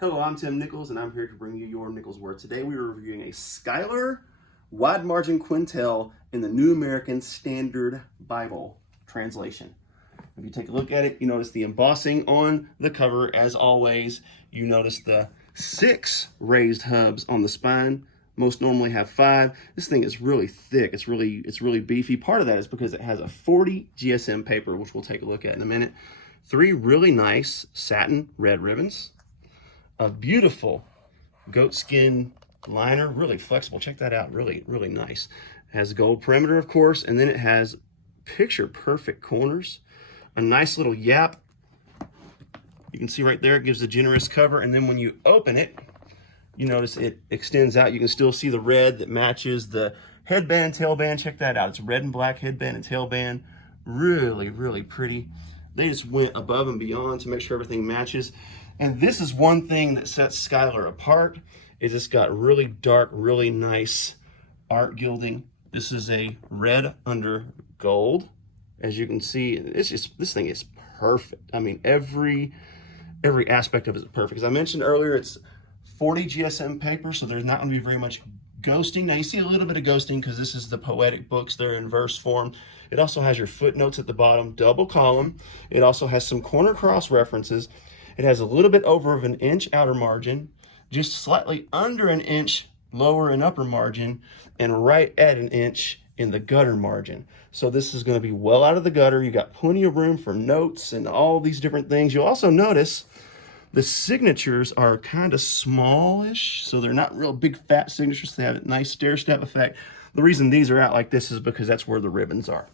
Hello, I'm Tim Nichols, and I'm here to bring you your Nichols Word. Today we are reviewing a Schuyler wide margin Quintel in the New American Standard Bible translation. If you take a look at it, you notice the embossing on the cover. As always, you notice the 6 raised hubs on the spine. Most normally have 5. This thing is really thick. It's really beefy. Part of that is because it has a 40 GSM paper, which we'll take a look at in a minute. 3 really nice satin red ribbons. A beautiful goatskin liner, really flexible. Check that out, really nice. It has gold perimeter, of course, and then it has picture perfect corners. A nice little yap. You can see right there, it gives a generous cover, and then when you open it, you notice it extends out. You can still see the red that matches the headband, tailband. Check that out. It's red and black headband and tailband. Really pretty. They just went above and beyond to make sure everything matches. And this is one thing that sets Schuyler apart, is it's got really dark, really nice art gilding. This is a red under gold. As you can see, this thing is perfect. I mean, every aspect of it is perfect. As I mentioned earlier, it's 40 GSM paper, so there's not going to be very much ghosting. Now you see a little bit of ghosting because this is the poetic books. They're in verse form. It also has your footnotes at the bottom, double column. It also has some corner cross references. It has a little bit over of an inch outer margin, just slightly under an inch lower and upper margin, and right at an inch in the gutter margin. So this is going to be well out of the gutter. You got plenty of room for notes and all these different things. You'll also notice the signatures are kind of smallish, so they're not real big fat signatures. They have a nice stair-step effect. The reason these are out like this is because that's where the ribbons are.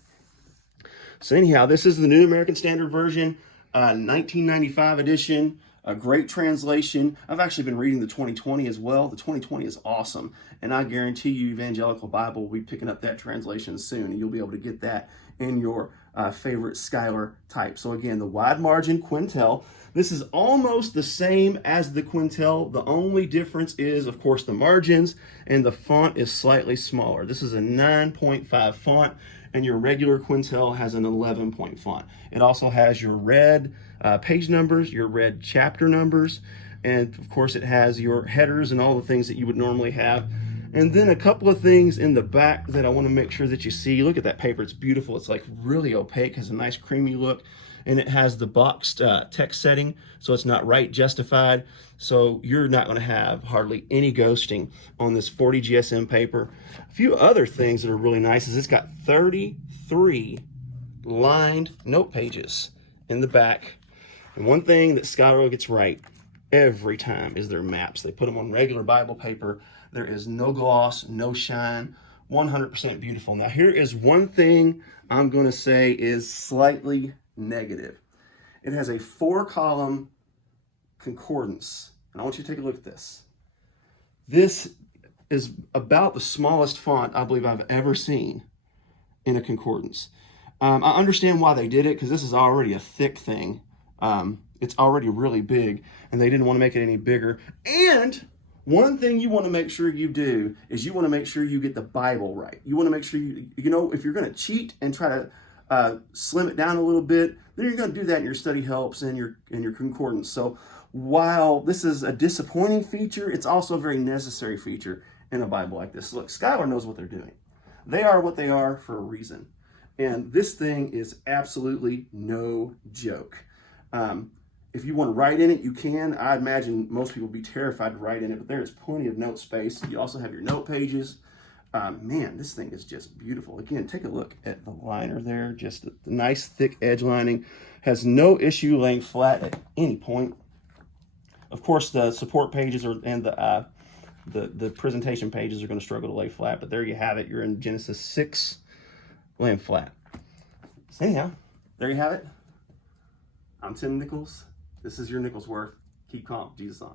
So anyhow, this is the New American Standard Version, 1995 edition, a great translation. I've actually been reading the 2020 as well. The 2020 is awesome, and I guarantee you Evangelical Bible will be picking up that translation soon, and you'll be able to get that in your favorite Schuyler type. So again, the wide margin Quintel. This is almost the same as the Quintel. The only difference is, of course, the margins, and the font is slightly smaller. This is a 9.5 font, and your regular Quintel has an 11-point font. It also has your red page numbers, your red chapter numbers, and of course it has your headers and all the things that you would normally have. And then a couple of things in the back that I want to make sure that you see. Look at that paper, it's beautiful. It's like really opaque, has a nice creamy look, and it has the boxed text setting, so it's not right justified. So you're not going to have hardly any ghosting on this 40 GSM paper. A few other things that are really nice is it's got 33 lined note pages in the back. And one thing that Schuyler gets right every time is their maps. They put them on regular Bible paper. There is no gloss, no shine, 100% beautiful. Now here is one thing I'm going to say is slightly negative. It has a 4-column concordance, and I want you to take a look at this. This is about the smallest font I believe I've ever seen in a concordance. I understand why they did it, because this is already a thick thing. It's already really big, and they didn't want to make it any bigger. And one thing you want to make sure you do is you want to make sure you get the Bible right. You want to make sure you know, if you're going to cheat and try to slim it down a little bit, then you're going to do that in your study helps and your concordance. So while this is a disappointing feature, it's also a very necessary feature in a Bible like this. Look, Schuyler knows what they're doing. They are what they are for a reason. And this thing is absolutely no joke. If you want to write in it, you can. I imagine most people would be terrified to write in it, but there is plenty of note space. You also have your note pages. Man, this thing is just beautiful. Again, take a look at the liner there. Just the nice thick edge lining. Has no issue laying flat at any point. Of course, the support pages and the presentation pages are going to struggle to lay flat, but there you have it. You're in Genesis 6, laying flat. So anyhow, there you have it. I'm Tim Nichols. This is your Nichols Worth. Keep calm. Jesus on.